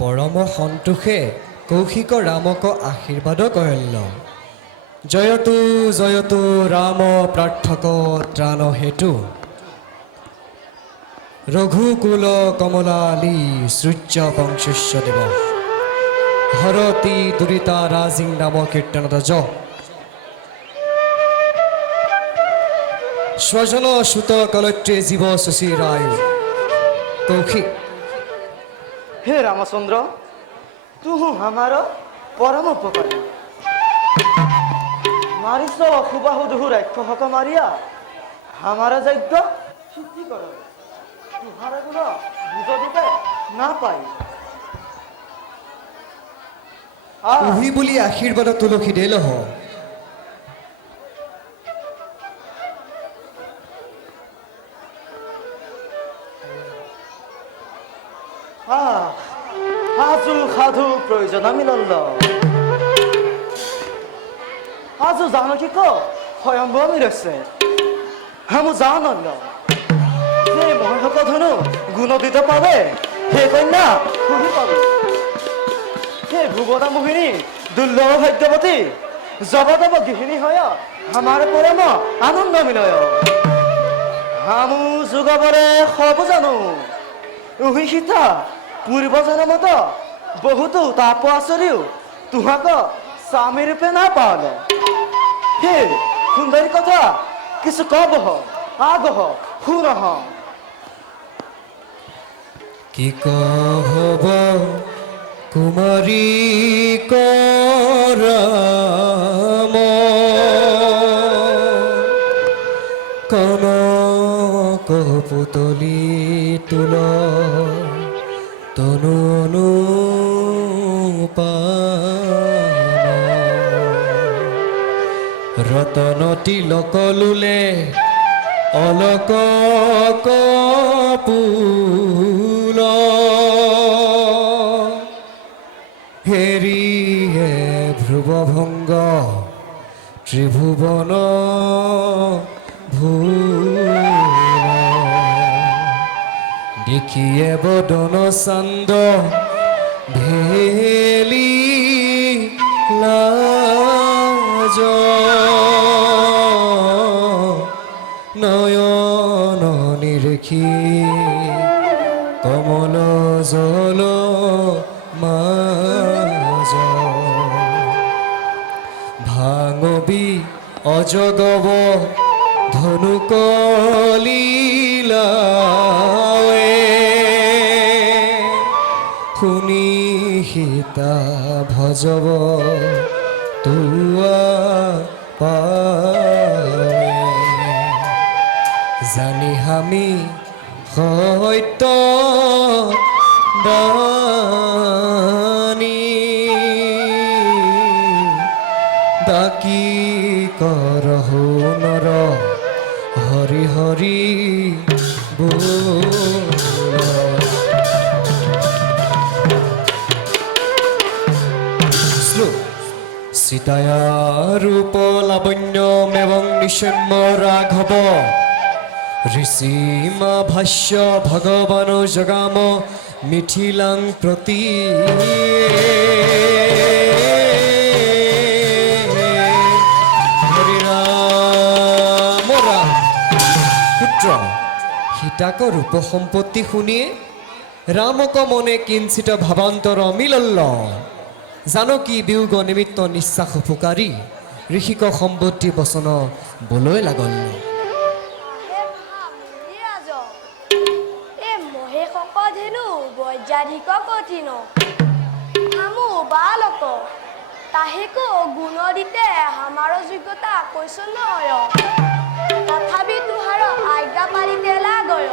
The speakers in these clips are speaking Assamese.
পৰম সন্তোষে কৌশিক ৰামক আশীৰ্বাদ কৰিল। জয়তু জয়তু ৰাম প্ৰাৰ্থক ত্ৰাণ হেতু ৰঘুকুল কমলালী সূৰ্য বংশস্য দেৱ হৰতি দুৰিতা ৰাজিং নাম কীৰ্তনত য স্বজন সুত কলত্ৰে জীৱ সুশীৰায়ু কৌশিক। हे रामचंद्र, तू हमारा परम उपकारी मारिस खुबाहु दुहु राक्षसक मारिया हमारा यज्ञ सिद्धि कर तुहारा गुण बुझ दिते ना पाई উহি বুলি আশীৰ্বাদ তুলসী দেল হ आजु साधु प्रयोजन मिलल आजु जानकी को स्वयं मिलছে हमू जान যে মহেশক ধনু গুণ দিতে পাবে হে কন্যা শুনি পাবে হে ভুবনা মোহিনী দুর্লভ ভাগ্যবতী জগদব গৃহিণী হয় আমার পরম আনন্দ মিলয় হামু যুগবরে সব জানো উহি সীতা পূর্ব জন্মত বহুতো তাপ আচরিও তুহাক স্বামী রূপে না পাওয়াল হে সুন্দরী কথা কিছু কবহ আগহ শুনহ কি কহব কুমারী কৰাম কনক পুতলি তুল তনু ৰতন তিলক লুলে অলক কপুল হেৰিয়ে ধ্ৰুৱভংগ ত্ৰিভুৱন ভূল দেখিয়ে বদন চান্দ ভেলি লাজ নয়ন নিৰেখি কমল জল মাজ ভাঙবি অজগব ধনুকলীলাৱে শুনি সীতা ভজব তুয়া পাৱে জানি হামি সত্য দানি ডাকি কৰহো নৰ হৰি হৰি বল সীতায়া ৰূপ লাৱণ্য মেবং নিশম্য ৰাঘৱ ঋষিমা ভাষ্য ভগৱান জগাম মিথিলাং প্ৰতি হৰিৰাম ৰাম পুত্ৰ সীতাক ৰূপ সম্পত্তি শুনিয়ে ৰামক মনে কিঞ্চিত ভাৱান্তৰ মিলল জানকী বিয়োগ নিমিত্ত নিশ্বাস ফুকাৰি ঋষিক সম্বুদ্ধি বচন বলৈ লাগল। বৈজ্ঞানিক কঠিন আমু বালক তাহেকো গুণ দিতে আমার যোগ্যতা কৈছ নয় তথাপি তুহার আজ্ঞা পালিতে লাগয়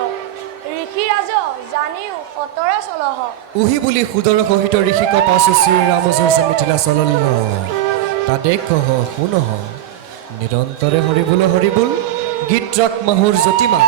ঋষি রাজ জানিও সতৰে চলহ উহি বুলি সুদৰ সহিত ঋষিক পাছো শ্ৰীৰামজয় মিথিলা চলল তা দেখ শুনহ নিৰন্তৰে হৰিবোল গীত ৰাগ মাহুৰ জ্যোতিমা